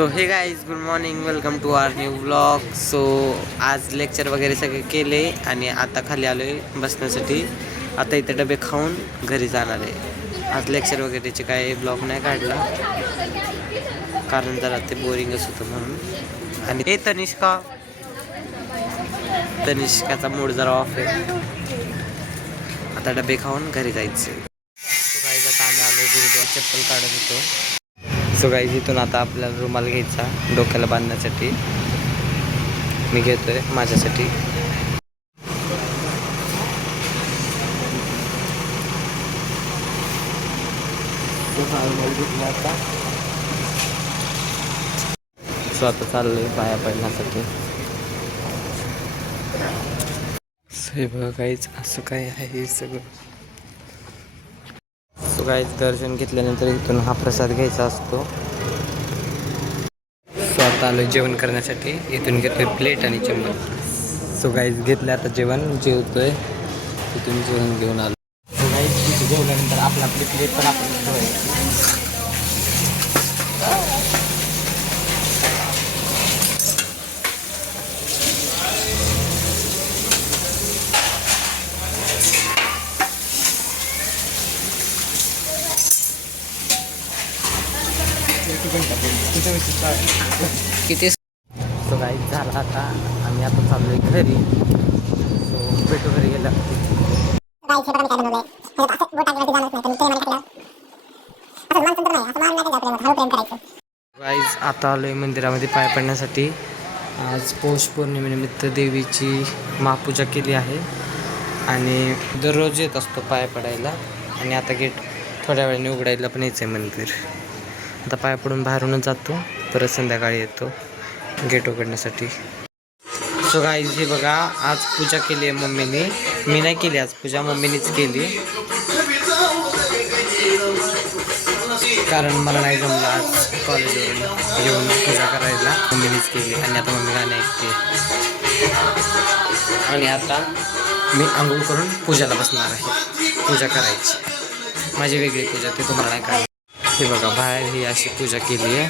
So hey guys good morning, welcome to our new blog. So आज lecture वगैरे सगळे केले आणि आता खाली आलो आहे बसण्यासाठी. आता इथे डबे खाऊन घरी जाणार आहे. आज लेक्चर वगैरेचे काय ब्लॉग नाही काढला कारण जरा ते बोरिंगच होतं म्हणून. आणि हे तनिष्काचा मूड जरा ऑफ आहे. आता डबे खाऊन घरी जायचे. सो गाईज आता आम्ही आलो गुरुद्वार, चप्पल काढत होतो. सो गाईज इथून आता आपल्याला रुमाल घ्यायचा डोक्याला बांधण्यासाठी. मी घेतोय माझ्यासाठी. सो आता चाललोय पाया पडण्यासाठी. हे बघा गाईज असं काय आहे सगळं. सो गाईज दर्शन घेतल्यानंतर इथून हा प्रसाद घ्यायचा असतो. सो आता आलो जेवण करण्यासाठी. इथून घेतोय प्लेट आणि चम्मच. सो गाईज घेतलं आता जेवण, जेवतोय. इथून जेवण घेऊन आलो. सो गाईज तिथे जेवल्यानंतर आपली प्लेट पण आपण ठेवायची. किती सो गाईज झाला आता. आम्ही आता चाललोय घरी. सो भेटू घरी गेला. गाईज आता आलोय मंदिरामध्ये पाय पडण्यासाठी. आज पौष पौर्णिमेनिमित्त देवीची महापूजा केली आहे आणि दररोज येत असतो पाय पडायला. आणि आता गेट थोड्या वेळाने उघडायला पण यायचं आहे मंदिर. आता पाय पडून बाहेरूनच जातो, परत संध्याकाळी येतो गेट उघडण्यासाठी. सो गाईज हे बघा, आज पूजा केली आहे मम्मीने. मी नाही केली आज पूजा, मम्मीनेच केली. कारण मला नाही जमलं आज कॉलेजवरून येऊन पूजा करायला. मम्मीनेच केली आणि आता मम्मी गाणे ऐकते. आणि आता मी आंघोळ करून पूजाला बसणार आहे. पूजा करायची माझी वेगळी पूजा, ते तुम्हाला नाही कळलं. हे बघा बाहेर ही अशी पूजा केली आहे.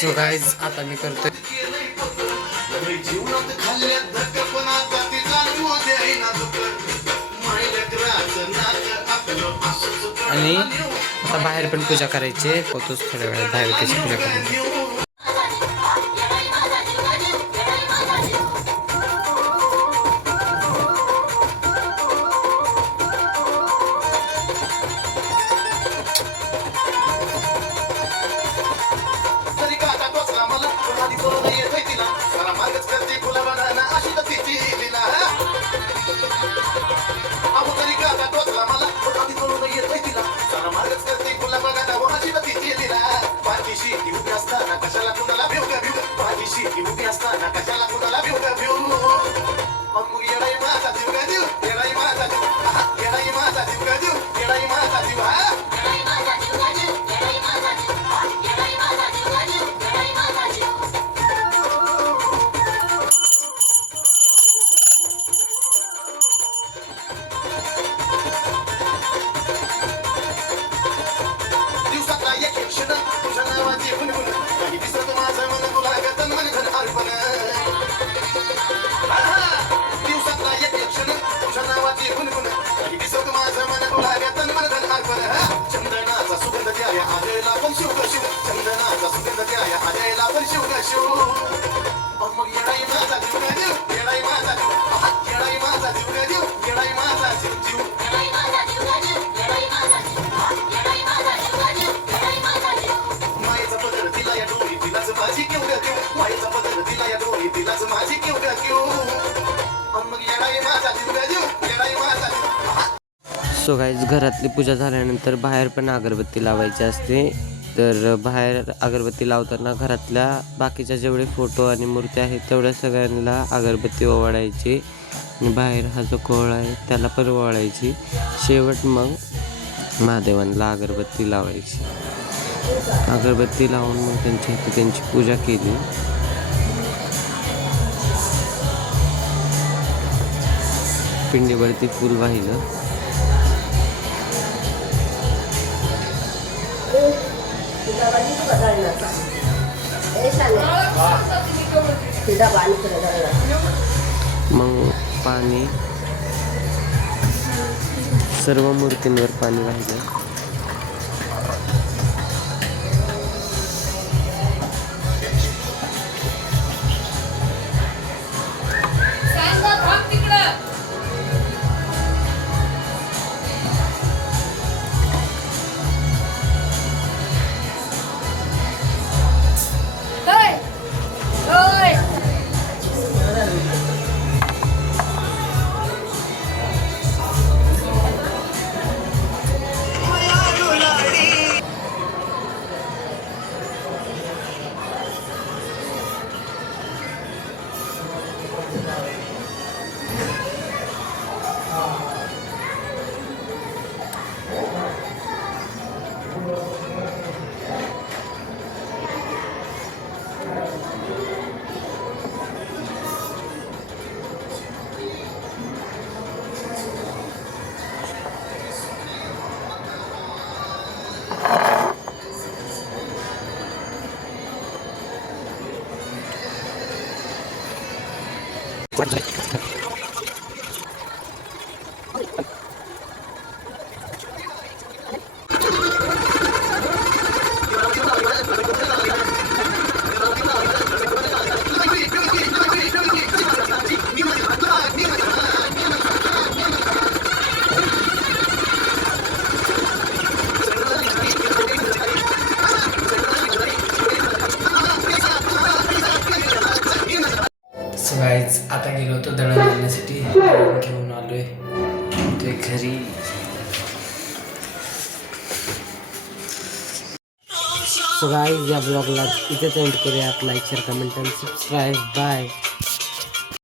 सो गाईज आता मी करतोय. आणि आता बाहेर पण पूजा करायची. होतोच थोड्या वेळात बाहेर कशी पूजा करायची. सो गाईज घरातली पूजा झाल्यानंतर बाहेर पण अगरबत्ती लावायची असते. तर बाहेर अगरबत्ती लावताना घरातल्या बाकीच्या जेवढे फोटो आणि मूर्ती आहेत तेवढ्या सगळ्यांना अगरबत्ती ओवाळायची. आणि बाहेर हा जो कोहळा आहे त्याला पण ओवाळायची. शेवट मग महादेवांना अगरबत्ती लावायची. अगरबत्ती लावून मग त्यांची पूजा केली. पिंडीवरती फूल वाहिलं. मग पाणी सर्व मूर्तींवर पाणी वाहिलं. गाईज आता गेलो होतो दळण आणण्यासाठी, घेऊन आलोय ते घरी. सो गाईज या ब्लॉगला इथेच एंड करूया. लाईक शेअर कमेंट आणि सबस्क्राईब. बाय.